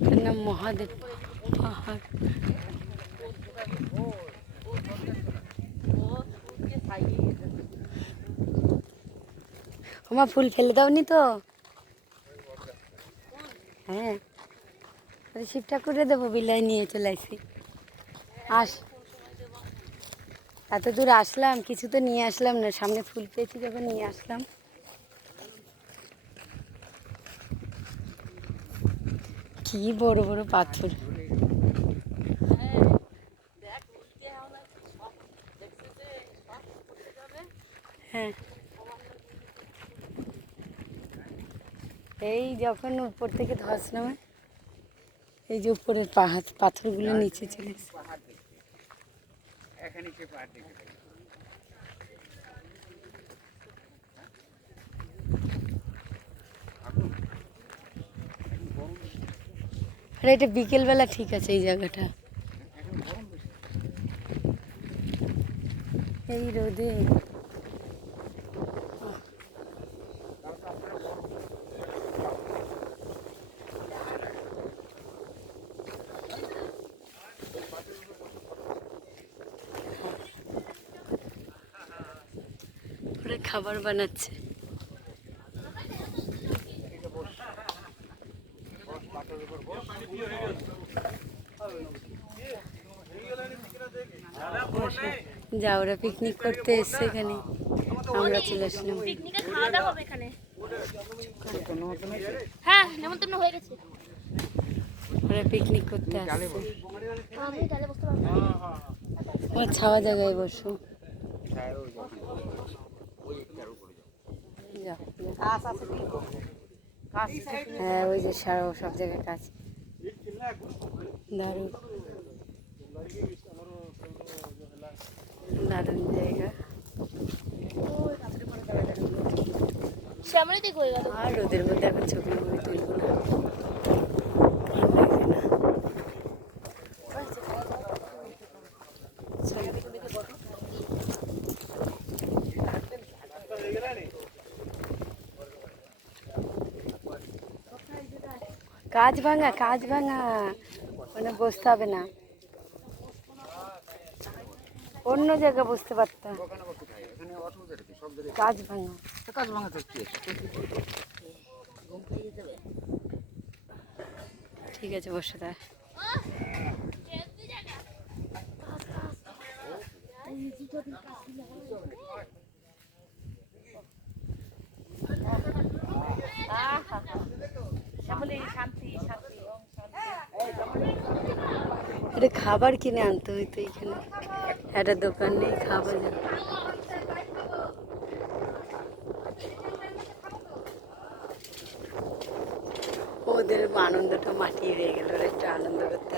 এটার নাম মহাদেব পাহাড়। আমার ফুল ফেলে দাওনি তো? হ্যাঁ, শিব ঠাকুরে দেবো, বিলাই নিয়ে চলে আসি। এত দূর আসলাম, কিছু তো নিয়ে আসলাম না, সামনে ফুল পেয়েছি যখন নিয়ে আসলাম। কি বড় বড় পাথর। হ্যাঁ, এই যখন উপর থেকে ধস নামে, এই যে উপরের পাথরগুলো নিচে চলে এসেছে। আর এটা বিকেলবেলা ঠিক আছে এই জায়গাটা, এই রোদে। ওরা খাবার বানাচ্ছে। যা, ওরা পিকনিক করতে এসছে এখানে, আমরা চলে আসলাম। হ্যাঁ, নেমন্তন্ন হয়ে গেছে। ওরা পিকনিক করতে আসছে। ও ছাওয়া জায়গায় বসো। হ্যাঁ, ওই যে সব জায়গায় কাজ। দারুণ দারুণ জায়গা। শ্যামলী দিক হয়ে গেল। আর রোদের মধ্যে এখন ছবি তুলবো না, কাজ ভাঙা মানে বসতে হবে না, অন্য জায়গায় বসতে পারতাম। কাজ ভাঙা ঠিক আছে, বসে থাক। এটা খাবার কিনে আনতে হইতো, এখানে একটা দোকান নেই, খাবার যাবে। ওদের আনন্দটা মাটিয়ে হয়ে গেল, ওরা একটু আনন্দ করতে।